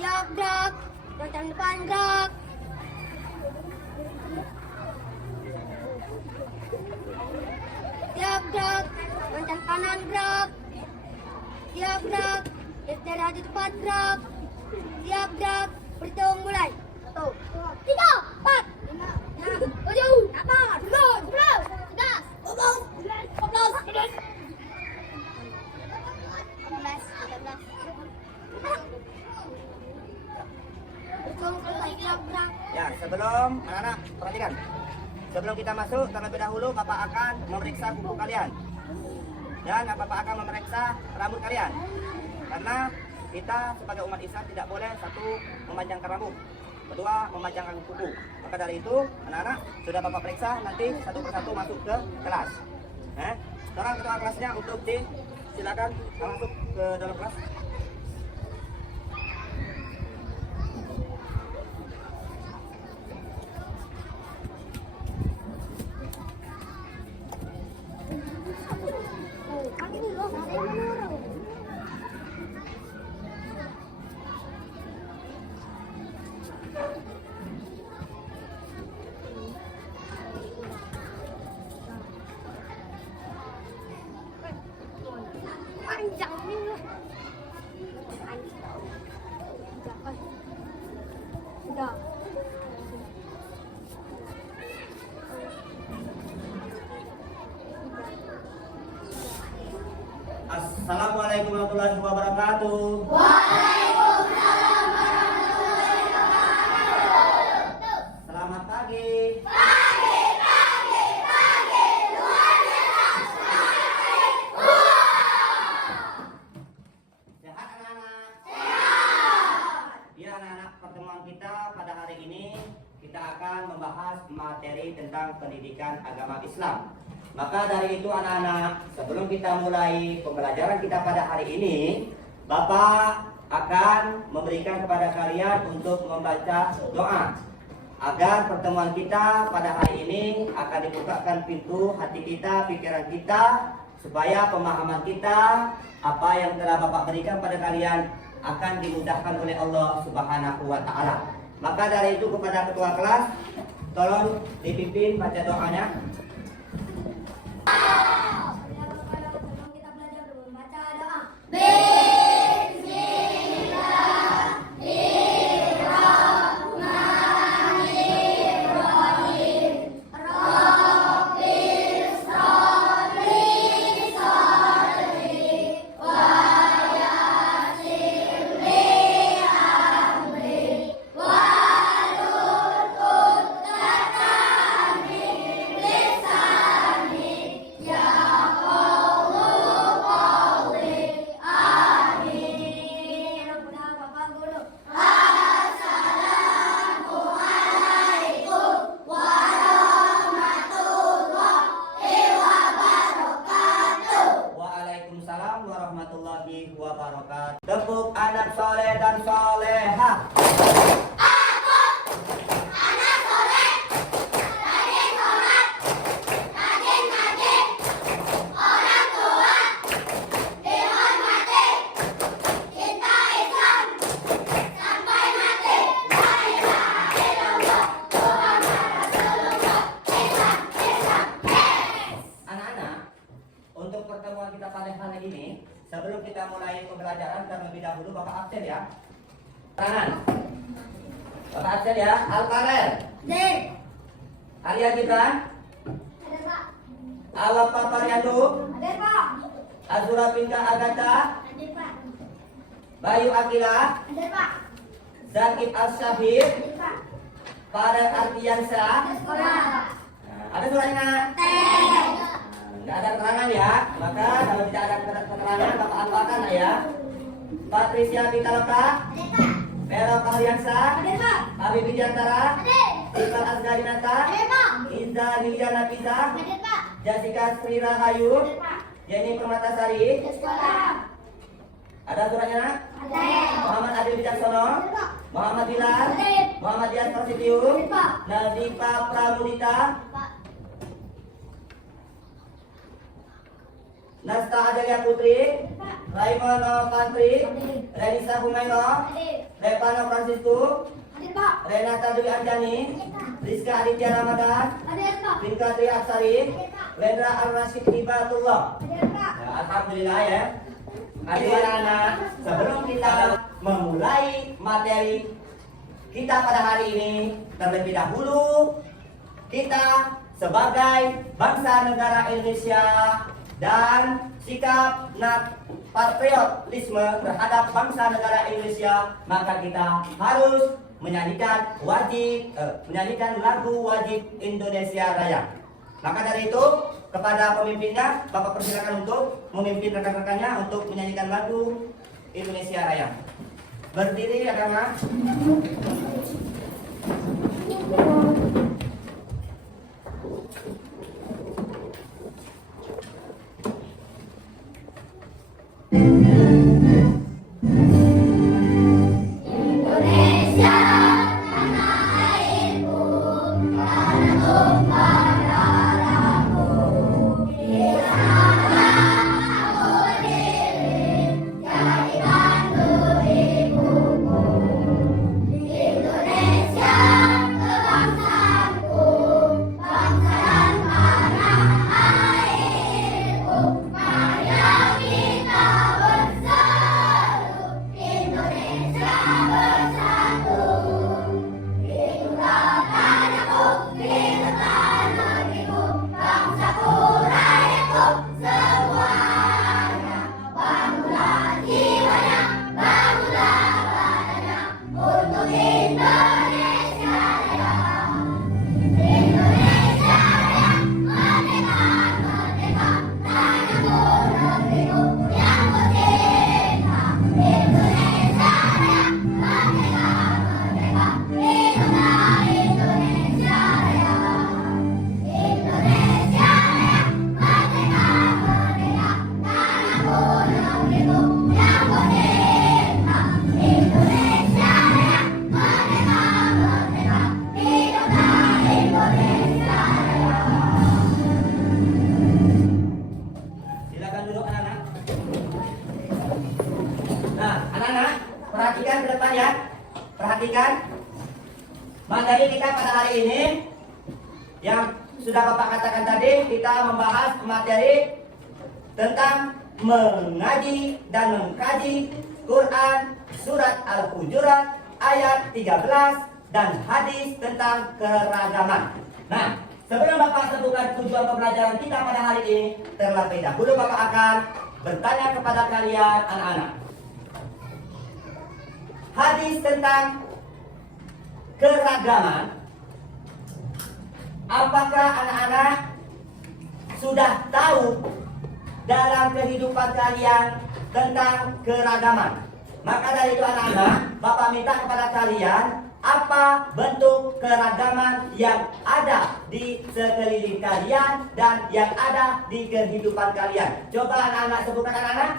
Siap gerak. Belakang depan gerak. Siap gerak. Belakang kanan gerak. Siap gerak. Istirahat di tempat gerak. Siap gerak. Berhitung mulai. 1, 2, 3, 4, 5, 6, 7, 8, 9, 10, 11, 12, 13, 14, 15, 16. Ya, sebelum anak-anak perhatikan. Sebelum kita masuk, terlebih dahulu Bapak akan memeriksa kuku kalian. Dan Bapak akan memeriksa rambut kalian. Karena kita sebagai umat Islam tidak boleh satu memanjangkan rambut, kedua memanjangkan kuku. Maka dari itu anak-anak sudah Bapak periksa, nanti satu persatu masuk ke kelas. Sekarang ketua kelasnya untuk silakan masuk ke dalam kelas. Panjang ini. Sudah. Assalamualaikum warahmatullahi wabarakatuh. Waalaikumsalam warahmatullahi wabarakatuh. Selamat pagi. Pagi. Luar biasa. Sehat anak-anak? Sehat. Ya anak-anak, pertemuan kita pada hari ini kita akan membahas materi tentang pendidikan agama Islam. Maka dari itu anak-anak, sebelum kita mulai pembelajaran kita pada hari ini, Bapak akan memberikan kepada kalian untuk membaca doa agar pertemuan kita pada hari ini akan dibukakan pintu hati kita, pikiran kita, supaya pemahaman kita, apa yang telah Bapak berikan pada kalian akan dimudahkan oleh Allah Subhanahu wa Ta'ala. Maka dari itu kepada ketua kelas, tolong dipimpin baca doanya. Sebelum kita belajar membaca doa. Waalaikumsalam warahmatullahi wabarakatuh. Tepuk anak soleh dan solehah. Anak-anak, untuk pertemuan kita pada hari ini, sebelum kita mulai pembelajaran, terlebih dahulu Bapak absen ya. Tangan. Bapak absen ya. Al-Karel. Arya Gibran. Ada Pak. Alapa Pariandu. Ada Pak. Azura Pinka Agata. Ada Pak. Bayu Akila. Ada Pak. Zakib Al-Syahir. Ada Pak. Farel Ardiansa. Sekolah. Ada suratnya? Nggak ada keterangan ya. Maka kalau tidak ada keterangan, Bapak apakan ya. Patricia Pitaloka. Ada Pak. Vera Pahliansa. Ada Pak. Habib Widiantara. Ada. Iqbal Azgarinata. Ada Pak. Iza Liliana Pisa. Ada Pak. Jessica Sri Rahayu. Ada Pak. Jenny Permatasari. Sekolah. Ada suratnya nak? Ada. Muhammad Adil Wicaksono. Ada Pak. Muhammad Bilal. Ada. Muhammad Dias Prasetyo. Ada Pak. Nazifa Pramudita. Pak. Nasta Adelia Putri. Ada Pak. Raimono Pantri, Renisa Humairo, Revano Francisco, Hadir Pak. Renata Dwi Anjani, Rizka Aditya Ramadan, Hadir Pak. Rinka Tri Aksari, Wendra Ar-Rasyid Hibatullah. Hadir Pak. Ya, alhamdulillah ya. Adik-adik, sebelum kita memulai materi kita pada hari ini, terlebih dahulu kita sebagai bangsa negara Indonesia dan sikap patriotisme terhadap bangsa negara Indonesia, maka kita harus menyanyikan lagu wajib Indonesia Raya. Maka dari itu, kepada pemimpinnya, Bapak persilakan untuk memimpin rekan-rekannya untuk menyanyikan lagu Indonesia Raya. Berdiri anak-anak. Indonesia, tanah airku, tanah tumpah darahku. Di sana aku berdiri, jadikan ibuku. Indonesia, kebangsaanku, bangsa dan tanah airku. Marilah kita bersatu, Indonesia bersatu. Itulah tanahku, itulah negeriku, bangsaku, rakyatku semuanya. Bangunlah jiwanya, bangunlah badannya untuk Indonesia Raya. Indonesia Raya, merdeka, merdeka, tanahku, negeriku yang merdeka. Indonesia Raya, merdeka, merdeka, hiduplah Indonesia Raya. Indonesia Raya, merdeka, merdeka, tanahku, negeriku yang merdeka. Indonesia Raya, merdeka, merdeka, hiduplah Indonesia Raya. Silakan duduk anak-anak. Nah, anak-anak, perhatikan ke depan ya. Perhatikan. Materi kita pada hari ini yang sudah Bapak katakan tadi, kita membahas materi tentang mengaji dan mengkaji Quran surat Al-Hujurat ayat 13 dan hadis tentang keragaman. Nah, sebelum Bapak sebutkan tujuan pembelajaran kita pada hari ini, terlebih dahulu Bapak akan bertanya kepada kalian anak-anak. Hadis tentang keragaman, apakah anak-anak sudah tahu dalam kehidupan kalian tentang keragaman? Maka dari itu anak-anak, Bapak minta kepada kalian, apa bentuk keragaman yang ada di sekeliling kalian dan yang ada di kehidupan kalian? Coba anak-anak sebutkan anak-anak.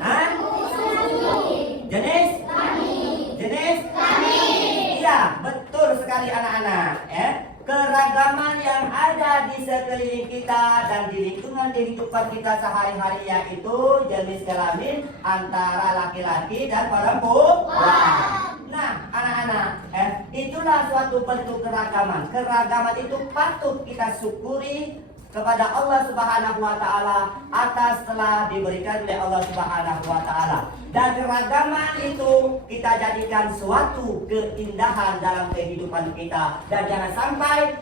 Hah? Jenis? Jenis? Iya, betul sekali anak-anak. Keragaman yang ada di sekeliling kita dan di lingkungan kehidupan kita sehari-hari, yaitu jenis kelamin antara laki-laki dan perempuan. Nah, anak-anak, itulah suatu bentuk keragaman. Keragaman itu patut kita syukuri kepada Allah Subhanahu wa taala atas telah diberikan oleh Allah Subhanahu wa taala. Dan keragaman itu kita jadikan suatu keindahan dalam kehidupan kita, dan jangan sampai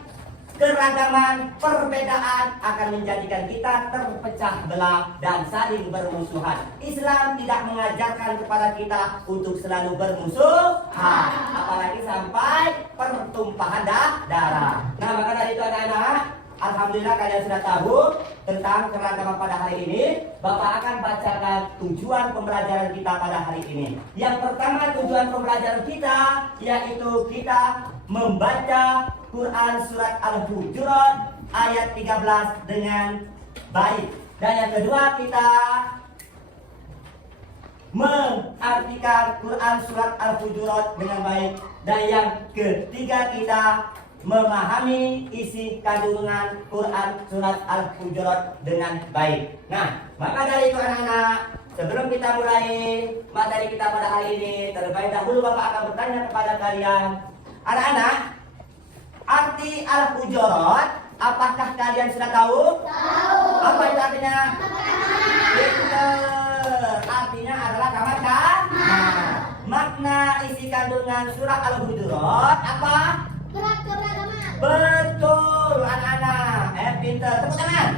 keragaman perbedaan akan menjadikan kita terpecah belah dan saling bermusuhan. Islam tidak mengajarkan kepada kita untuk selalu bermusuhan, apalagi sampai pertumpahan darah. Nah, maka dari itu anak-anak, alhamdulillah kalian sudah tahu tentang keragaman pada hari ini. Bapak akan bacakan tujuan pembelajaran kita pada hari ini. Yang pertama, tujuan pembelajaran kita yaitu kita membaca Quran surat Al-Hujurat ayat 13 dengan baik. Dan yang kedua, kita mengartikan Quran surat Al-Hujurat dengan baik. Dan yang ketiga, kita memahami isi kandungan Quran surat Al-Hujurat dengan baik. Nah, maka dari itu anak-anak, sebelum kita mulai materi kita pada hari ini, terlebih dahulu Bapak akan bertanya kepada kalian, anak-anak, arti Al-Hujurat, apakah kalian sudah tahu? Tahu. Apa itu artinya? Pinter. Artinya adalah kamar kan? Nah, makna isi kandungan surah Al-Hujurat apa? Keberagaman. Betul anak-anak. Pinter. Tepuk tangan.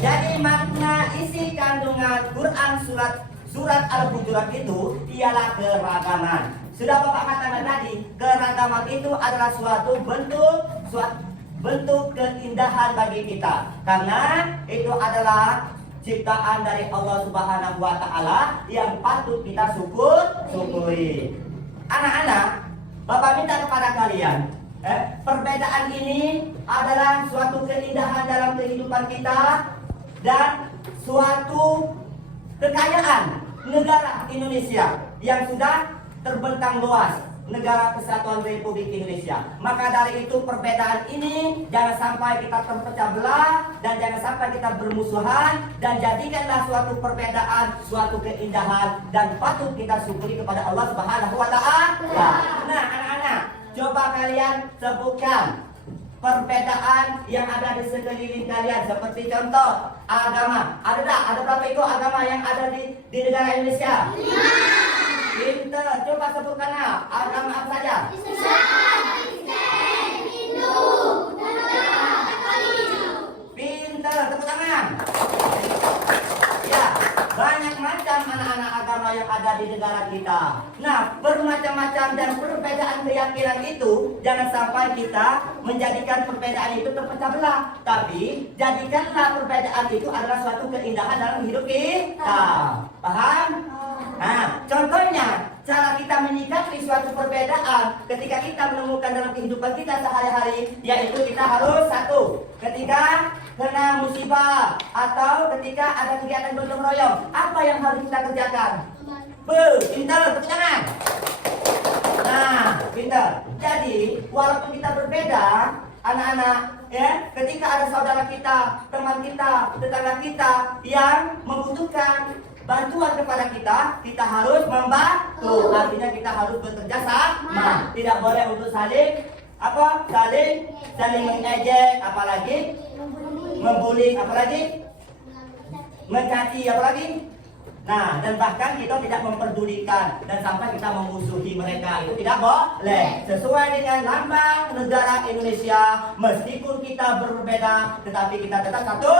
Jadi makna isi kandungan Quran surat Al-Hujurat itu ialah keragaman. Sudah Bapak katakan tadi, keragaman itu adalah suatu bentuk keindahan bagi kita. Karena itu adalah ciptaan dari Allah Subhanahu wa taala yang patut kita syukuri. Anak-anak, Bapak minta kepada kalian, perbedaan ini adalah suatu keindahan dalam kehidupan kita dan suatu kekayaan negara Indonesia yang sudah terbentang luas, negara Kesatuan Republik Indonesia. Maka dari itu perbedaan ini jangan sampai kita terpecah belah dan jangan sampai kita bermusuhan, dan jadikanlah suatu perbedaan suatu keindahan dan patut kita syukuri kepada Allah Subhanahu wa taala. Nah, anak-anak, coba kalian sebutkan perbedaan yang ada di sekeliling kalian, seperti contoh agama. Ada berapa itu agama yang ada di negara Indonesia? 5. Pinter, coba sebutkan agama apa saja? Islam, Kristen, Hindu, Buddha, Katolik. Pinter, tepuk tangan. Ya, banyak macam anak-anak agama yang ada di negara kita. Nah, bermacam-macam dan perbedaan keyakinan itu jangan sampai kita menjadikan perbedaan itu terpecah belah, tapi jadikanlah perbedaan itu adalah suatu keindahan dalam hidup kita. Paham? Nah, contohnya cara kita menyikapi suatu perbedaan ketika kita menemukan dalam kehidupan kita sehari-hari, yaitu kita harus satu, ketika kena musibah atau ketika ada kegiatan gotong royong, apa yang harus kita kerjakan? Pintar, tepuk tangan. Nah, pintar. Jadi, walaupun kita berbeda, anak-anak, ketika ada saudara kita, teman kita, tetangga kita yang membutuhkan bantuan kepada kita harus membantu. Artinya kita harus bekerja sama. Tidak boleh untuk saling mengejek, apalagi membuli, apalagi mencaci, apalagi. Nah, dan bahkan kita tidak memperdulikan dan sampai kita memusuhi mereka, itu tidak boleh. Sesuai dengan lambang negara Indonesia, meskipun kita berbeda, tetapi kita tetap satu.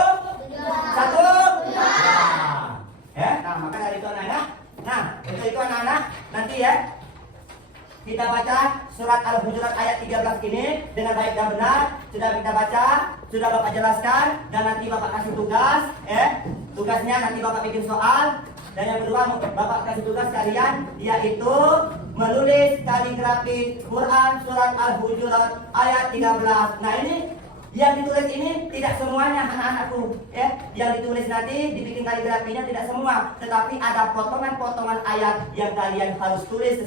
Nah, maka dari itu anak-anak. Nah, untuk itu anak-anak, nanti kita baca surat Al-Hujurat ayat 13 ini dengan baik dan benar. Sudah kita baca, sudah Bapak jelaskan, dan nanti Bapak kasih tugas. Tugasnya nanti Bapak bikin soal. Dan yang kedua, Bapak kasih tugas kalian, yaitu menulis kaligrafi Quran surat Al-Hujurat ayat 13. Nah, ini yang ditulis ini tidak semuanya anak-anakku, Yang ditulis nanti dibikin kaligrafinya tidak semua, tetapi ada potongan-potongan ayat yang kalian harus tulis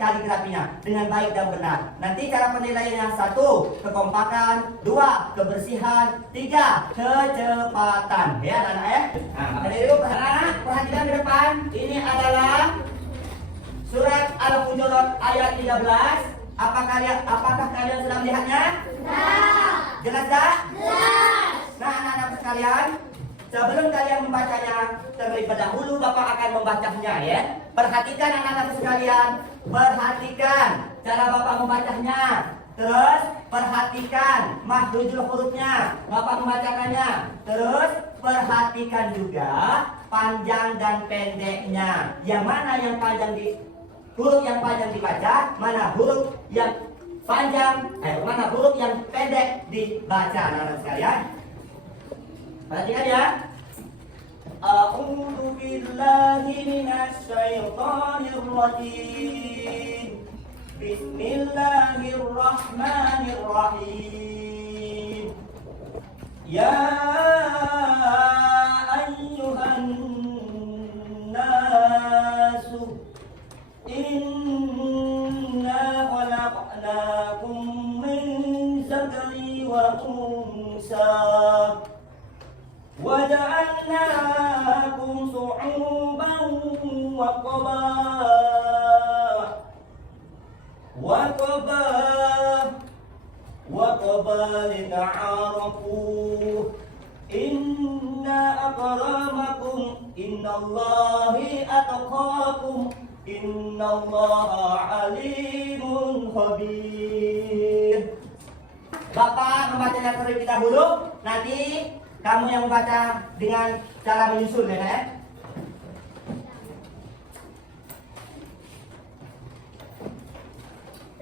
kaligrafinya dengan baik dan benar. Nanti cara penilaiannya: 1, kekompakan; 2, kebersihan; 3, kecepatan. Ya, anak-anak Nah, maka dari itu anak-anak perhatikan di depan. Ini adalah surat Al-Hujurat ayat 13. Apakah kalian sudah melihatnya? Jelas tak? Jelas. Nah, anak-anak sekalian, sebelum kalian membacanya, terlebih dahulu Bapak akan membacanya, Perhatikan anak-anak sekalian, perhatikan cara Bapak membacanya. Terus perhatikan makhrajul hurufnya, Bapak membacakannya. Terus perhatikan juga panjang dan pendeknya. Yang mana yang panjang huruf yang panjang dibaca, mana huruf yang panjang, mana huruf yang pendek dibaca, anak-anak sekalian. Perhatikan ya. A'udzu billahi minasy syaithanir rajim. Bismillahirrahmanirrahim. Ya ayyuhan nasu inna khalaqna وقبا وقبا لتعارفوا إن أكرمكم إن الله أتقاكم إن الله عليم خبير. Bapak membacanya terlebih dahulu, nanti kamu yang membaca dengan cara menyusul ya.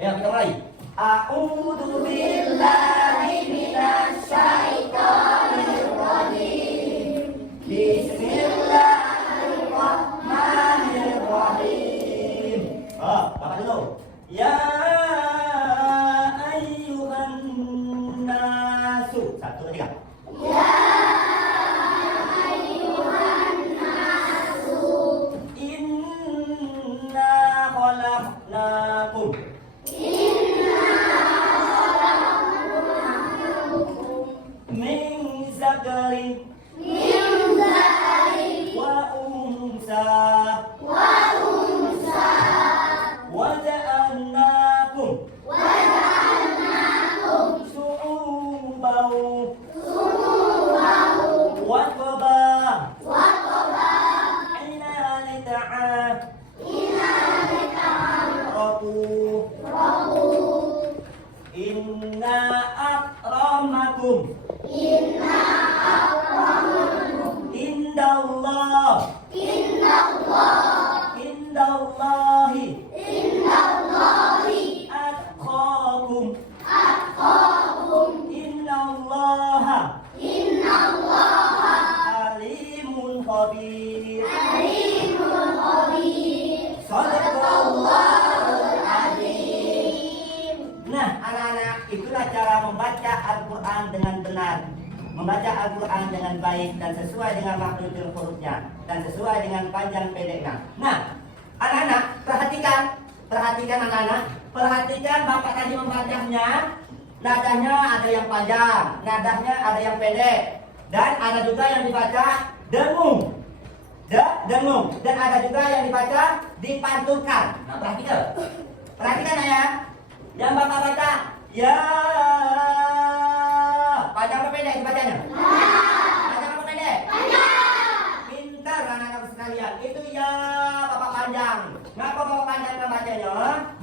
Ya, kita mulai. A'udzu billahi minasy syaithanir rajim. Bismillahirrahmanirrahim. Bapak dulu. Ya ayyuhan nasu. 1, 2, 3. Ya ayyuhan nasu. Inna khalaqnakum. Min zakarin wa unsa wa ja'alnakum syu'uban wa qaba'ila lita'arafu inna akramakum indallahi atqakum innallaha alimun khabir. Shadaqallahul azim. Nah, anak-anak, itulah cara membaca Al-Quran dengan benar, membaca Al-Quran dengan baik dan sesuai dengan makhrajul hurufnya dan sesuai dengan panjang pendeknya. Nah, anak-anak, perhatikan anak-anak, perhatikan Bapak tadi membacanya, nadahnya ada yang panjang, nadahnya ada yang pendek, dan ada juga yang dibaca dengung, dengung, dan ada juga yang dibaca dipantulkan. Nah, perhatikan ya, yang Bapak baca, ya, panjang apa pendek dibacanya? Panjang apa pendek? Pintar anak-anak sekalian, itu ya Bapak panjang. Ngapa Bapak panjang bacanya?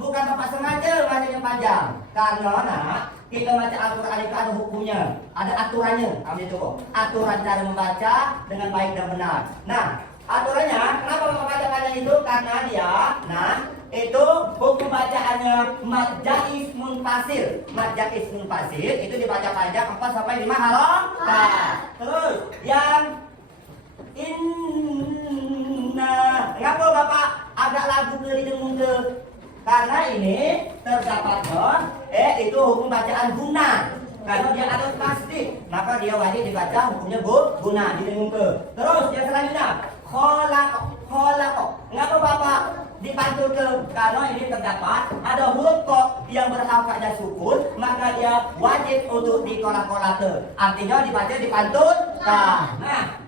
Bukan Bapak sengaja bacanya panjang, karena nak, kita baca Al-Quran itu ada hukumnya, ada aturannya. Ambil itu kok, aturan cara membaca dengan baik dan benar. Nah, aturannya, kenapa Bapak baca panjang itu? Karena dia, nah, itu hukum bacaannya mad jaiz munfasil. Mad jaiz munfasil itu dibaca panjang 4 sampai 5 harokat. Terus yang inna, ngapa Bapak agak lagu ke didengung ke? Karena ini terdapat itu hukum bacaan guna. Karena dia ada pasti, maka dia wajib dibaca hukumnya guna, didengung ke. Terus yang selanjutnya kholaq. Ngapa Bapak dipantul ke? Karena ini terdapat ada huruf kok yang berhafadzah sukun, maka dia wajib untuk dikolak-kolak ke. Artinya dibaca dipantul. Nah,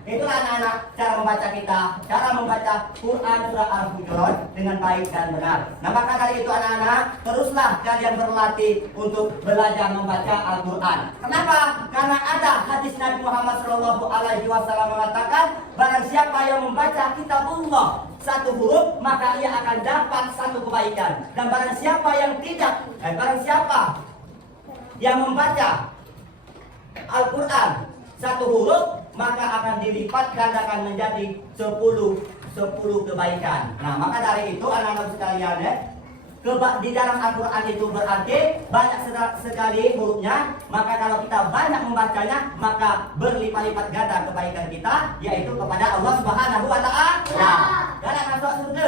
itulah anak-anak cara membaca kita, cara membaca Quran surah Al-Hujurat dengan baik dan benar. Nah, maka dari itu anak-anak, teruslah kalian berlatih untuk belajar membaca Al-Quran. Kenapa? Karena ada hadis Nabi Muhammad SAW mengatakan, barang siapa yang membaca kitabullah satu huruf, maka ia akan dapat satu kebaikan. Dan barang siapa yang membaca Al-Quran satu huruf, maka akan dilipat gandakan menjadi 10 kebaikan. Nah, maka dari itu anak-anak sekalian ya, di dalam Al-Quran itu berarti banyak sekali hurufnya. Maka kalau kita banyak membacanya, maka berlipat-lipat ganda kebaikan kita, yaitu kepada Allah Subhanahu wa Ta'ala. Dalam masuk surga.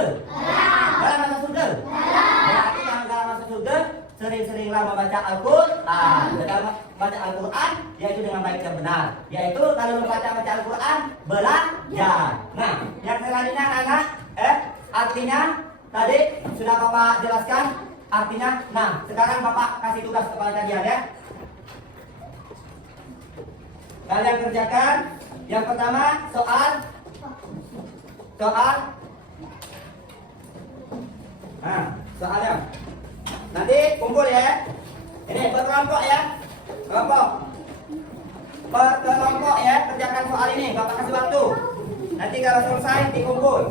Dalam masuk surga. Berarti yang dalam masuk surga, sering-seringlah membaca Al-Quran. Dalam membaca Al-Quran, yaitu dengan baik dan benar. Yaitu kalau membaca Al-Quran, belajar. Nah, yang selanjutnya anak, artinya tadi sudah Bapak jelaskan artinya. Nah, sekarang Bapak kasih tugas kepada kalian ya. Kalian kerjakan. Yang pertama soal Nah, soalnya nanti kumpul ya. Ini berkelompok ya. Kelompok. Berkelompok ya, kerjakan soal ini. Bapak kasih waktu. Nanti kalau selesai dikumpul.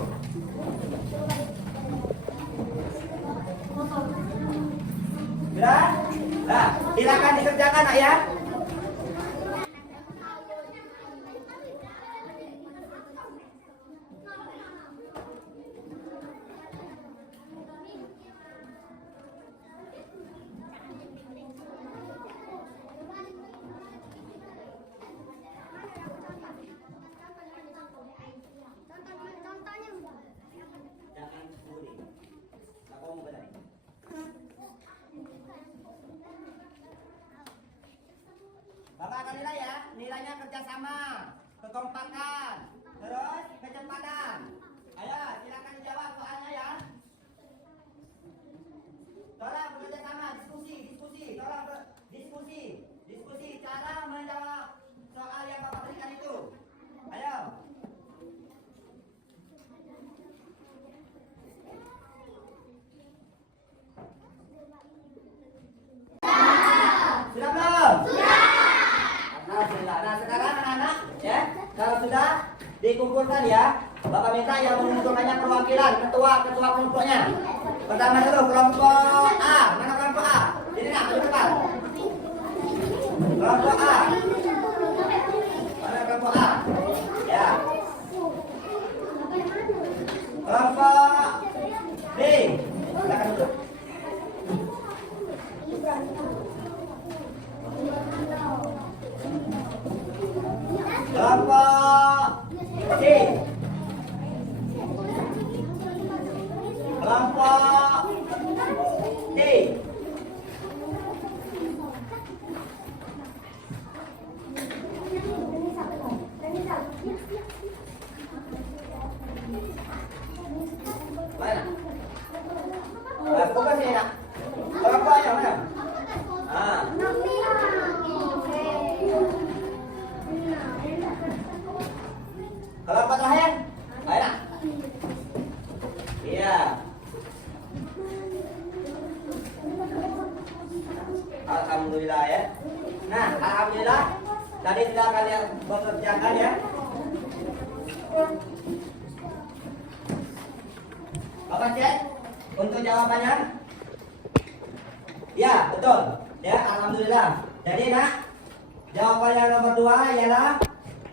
Sudah? Nah, silakan dikerjakan nak ya. Jangan guling. Apa mau benar? Bapak akan nilai ya. Nilainya kerjasama, kekompakan, terus kecepatan. Ayo, silakan dijawab soalnya ya. Tolong bekerja sama, diskusi, tolong diskusi cara menjawab soal yang Bapak berikan itu. Ayo. Sudah belum? Sudah. Alhamdulillah. Nah, sekarang anak-anak ya, kalau sudah dikumpulkan ya, Bapak minta yang mengumpulkannya perwakilan ketua kelompoknya. Pertama dulu kelompok A. Mana kelompok A? Ini nak maju depan. Kelompok A. Mana kelompok A? Ya. Kelompok B. Silakan duduk. Kelompok C. Kelompok D. Mana? Fokus ini nak. Kelompok yang mana? Ah. Kelompok terakhir? Ayo nak. Iya. Alhamdulillah ya. Nah, alhamdulillah tadi sudah kalian bekerjakan ya. Bapak cek untuk jawabannya. Ya, betul. Ya, alhamdulillah. Jadi nak, jawaban yang nomor 2 ialah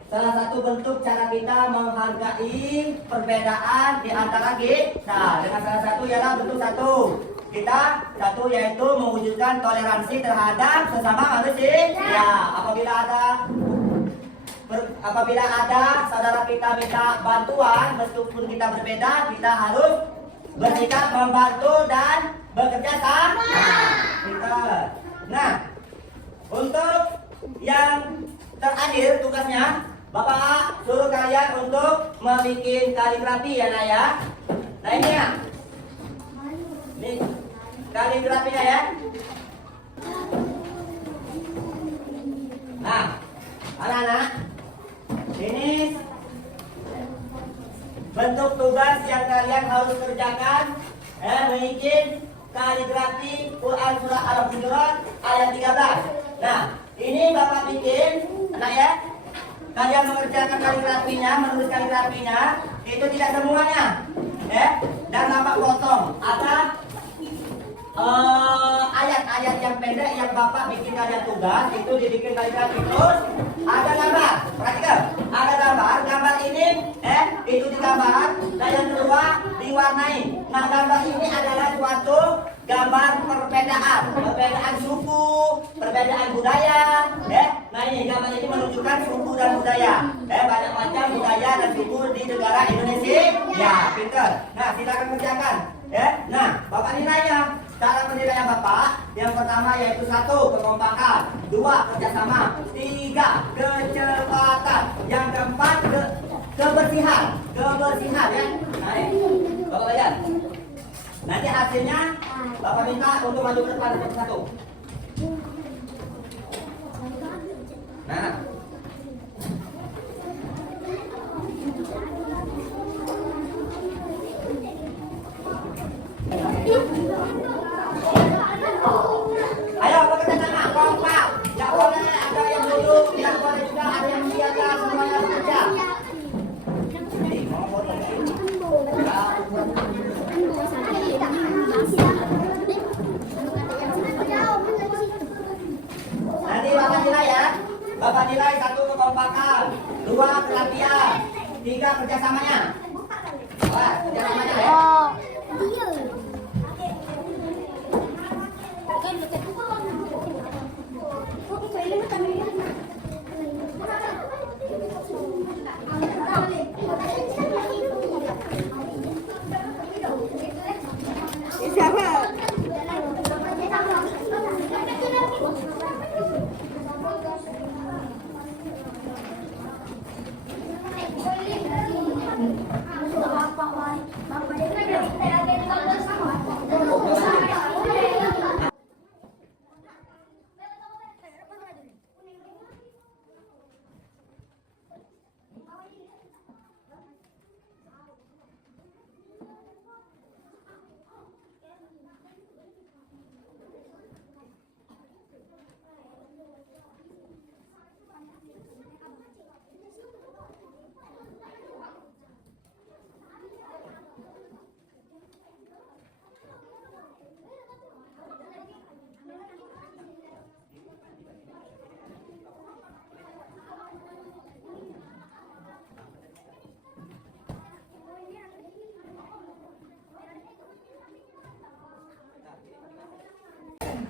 salah satu bentuk cara kita menghargai perbedaan di antara kita. Dengan salah satu ialah bentuk satu. Kita satu yaitu mewujudkan toleransi terhadap sesama manusia. Ya, apabila ada saudara kita minta bantuan, meskipun kita berbeda, kita harus bersikap membantu dan bekerja sama. Nah, untuk yang terakhir tugasnya, Bapak suruh kalian untuk membuat kaligrafi ya nak ya. Nah ini ya, ini kaligrafinya ya. Nah, anak-anak, ini bentuk tugas yang kalian harus kerjakan, membuat kaligrafi Quran surah Al-Hujurat ayat 13. Nah, ini Bapak bikin, anak ya. Kalian mengerjakan kaligrafinya, menulis kaligrafinya, itu tidak semuanya, ya. Dan Bapak potong. Ada ayat-ayat yang pendek yang Bapak bikin kalian tugas, itu dibikin kaligrafi. Terus ada gambar, perhatikan. Ada gambar ini, itu digambar. Dan yang kedua diwarnai. Nah, gambar ini adalah suatu gambar perbedaan suku, perbedaan budaya. Nah ini gambar ini menunjukkan suku dan budaya. Banyak macam budaya dan suku di negara Indonesia. Ya, pintar. Nah, silakan kerjakan. Nah, Bapak nilainya. Cara penilaian Bapak, yang pertama yaitu 1, kekompakan, 2, kerjasama, 3, kecepatan, yang keempat kebersihan ya. Nah, ini Bapak lihat. Nanti hasilnya Bapak minta untuk maju ke depan satu. Nah.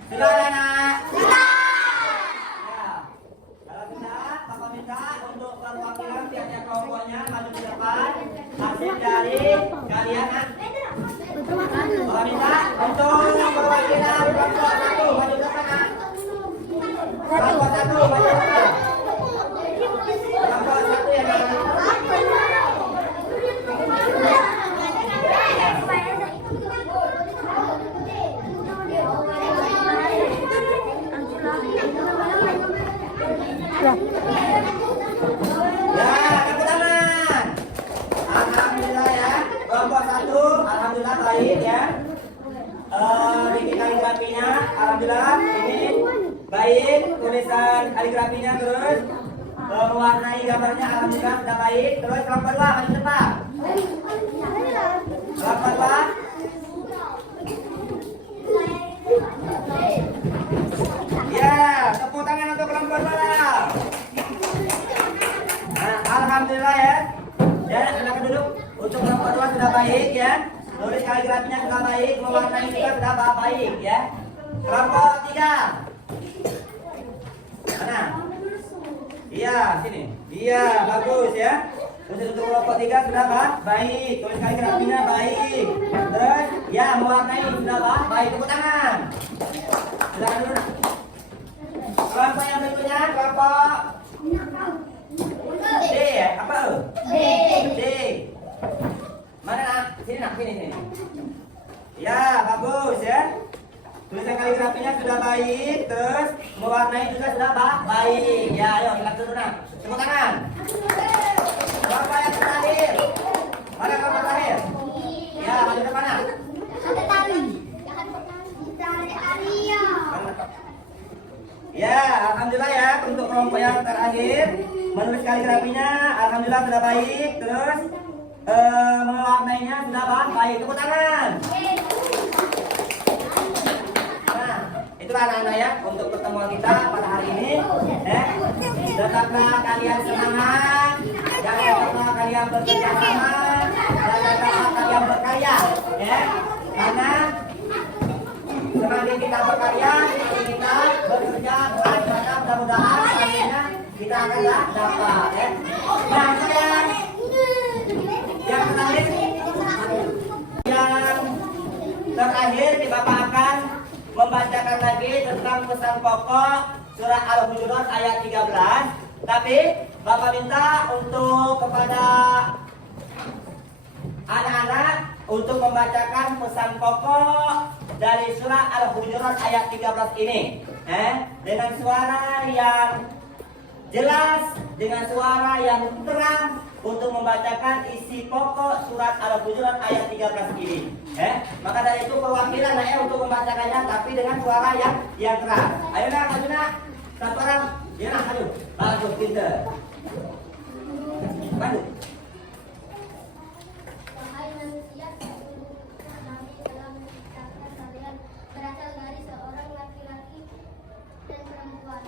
Sudah anak? Sudah. Ya. Kalau sudah, Papa minta untuk perwakilan tiap-tiap kelompoknya maju ke depan. Hasil dari kalian. Papa minta untuk perwakilan kelompok 1 maju ke depan. Kelompok 1 maju ke depan. Kelompok 1 yang ya, tepuk tangan. Alhamdulillah ya. Kelompok 1, alhamdulillah baik ya. Bikin kaligrafinya, alhamdulillah ini baik. Tulisan kaligrafinya terus mewarnai gambarnya, alhamdulillah sudah baik. Terus kelompok 2 maju depan. Kelompok 2. Ya, tepuk tangan untuk kelompok 2. Nah, alhamdulillah ya. Ya, silakan duduk. Untuk kelompok 2 sudah baik ya. Tulis kaligrafinya sudah baik, mewarnai juga sudah baik ya. Kelompok 3. Mana? Iya, sini. Iya, bagus ya. Terus untuk kelompok 3 sudah baik. Tulis kaligrafinya baik. Terus ya, mewarnai sudah baik. Tepuk tangan. Silakan duduk. Kelompok yang berikutnya kelompok D ya? Apa? D. Mana nak? Sini nak, sini. Ya, bagus ya. Tulisan kaligrafinya sudah baik, terus mewarnai juga sudah baik. Ya, ayo kita dulu nak. Tepuk tangan. Kelompok yang terakhir. Mana kelompok terakhir? Ya, maju depan nak. Ya, alhamdulillah ya untuk kelompok yang terakhir menulis kaligrafinya alhamdulillah sudah baik, terus mewarnainya sudah baik. Tepuk tangan. Nah, itulah anak-anak ya untuk pertemuan kita pada hari ini. Tetaplah kalian semangat, jangan lupa kalian bekerja sama, dan tetaplah kalian berkarya, ya. Karena semakin kita berkarya, kita bekerja keras, maka mudah-mudahan akhirnya kita akan dapat ya. Nah, yang terakhir Bapak akan membacakan lagi tentang pesan pokok surah Al-Hujurat ayat 13. Tapi Bapak minta untuk kepada anak-anak untuk membacakan pesan pokok dari surah Al-Hujurat ayat 13 ini dengan suara yang jelas, dengan suara yang terang untuk membacakan isi pokok surat Al-Hujurat ayat 13 ini. Maka dari itu perwakilan untuk membacakannya tapi dengan suara yang terang. Ayo nak, maju nak. Satu orang. Ya nak, maju. Bagus, pinter. Maju. Berasal dari seorang laki-laki dan perempuan.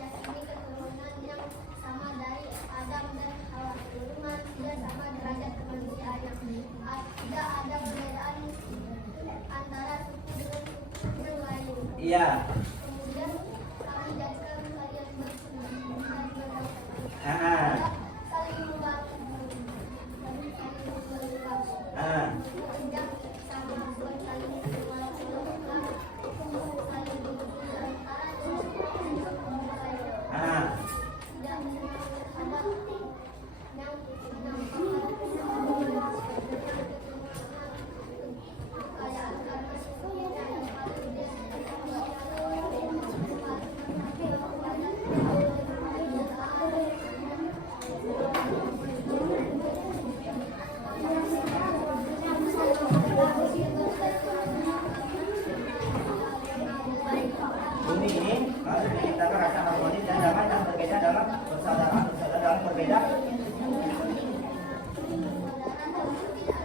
Yakni keturunan yang sama dari Adam dan Hawa. Turunan tidak sama derajat kemanusiaan. Tidak ada perbedaan antara suku dengan suku yang lain. Iya. Kemudian kami jadikan kalian bersama dan berdaulat. Saling membantu dan saling membantu. Tidak sama buat saling Bumi ini harus menciptakan rasa harmoni dan damai yang berbeda dalam persaudaraan dalam berbeda.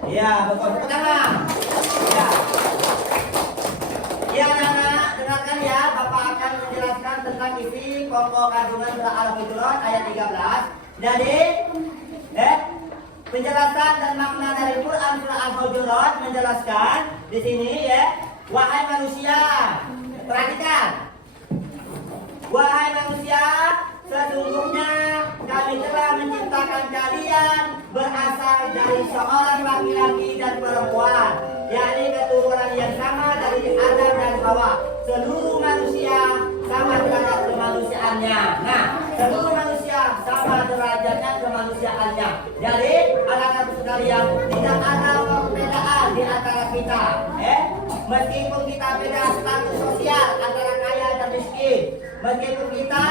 Ya, betul. Tepuk tangan. Ya. Ya, anak-anak, dengarkan ya. Bapak akan menjelaskan tentang isi pokok kandungan surah Al-Hujurat ayat 13. Jadi, penjelasan dan makna dari Quran surah Al-Hujurat menjelaskan di sini ya, wahai manusia. Perhatikan. Wahai manusia, sesungguhnya kami telah menciptakan kalian berasal dari seorang laki-laki dan perempuan, yakni keturunan yang sama dari Adam dan Hawa. Seluruh manusia sama derajat kemanusiaannya. Nah, seluruh manusia sama derajatnya kemanusiaannya. Jadi, anak-anak sekalian, tidak ada perbedaan di antara kita. Meskipun kita beda status sosial antara kaya dan miskin, meskipun kita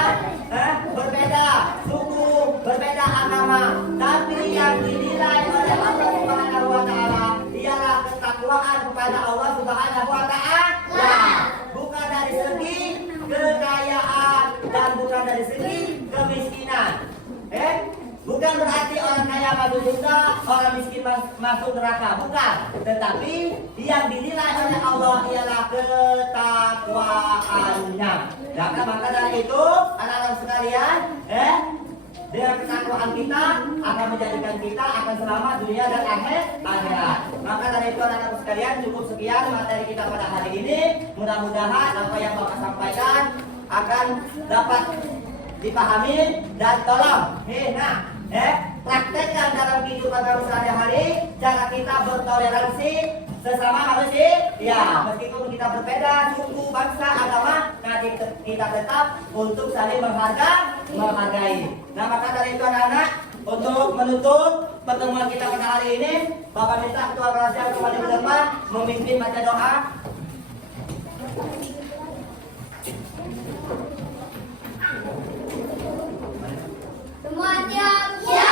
berbeda suku, berbeda agama, tapi yang dinilai oleh Allah Subhanahu wa taala ialah ketakwaan kepada Allah Subhanahu wa taala. Bukan dari segi kekayaan dan bukan dari segi kemiskinan. Bukan berarti orang kaya masuk surga, orang miskin masuk neraka, bukan. Tetapi yang dinilai oleh Allah ialah ketakwaannya. Maka dari itu, anak-anak sekalian, dengan ketakwaan kita akan menjadikan kita akan selamat dunia dan akhirat. Maka dari itu, anak-anak sekalian, cukup sekian materi kita pada hari ini. Mudah-mudahan apa yang Bapak sampaikan akan dapat dipahami dan tolong. Praktekkan dalam kehidupan kamu sehari-hari cara kita bertoleransi sesama manusia. Ya, meskipun kita berbeda suku, bangsa, agama, nanti kita tetap untuk saling menghargai. Nah, maka dari itu anak-anak, untuk menutup pertemuan kita pada hari ini, Bapak minta Ketua Kerajaan kembali ke depan memimpin baca doa. Semua siap.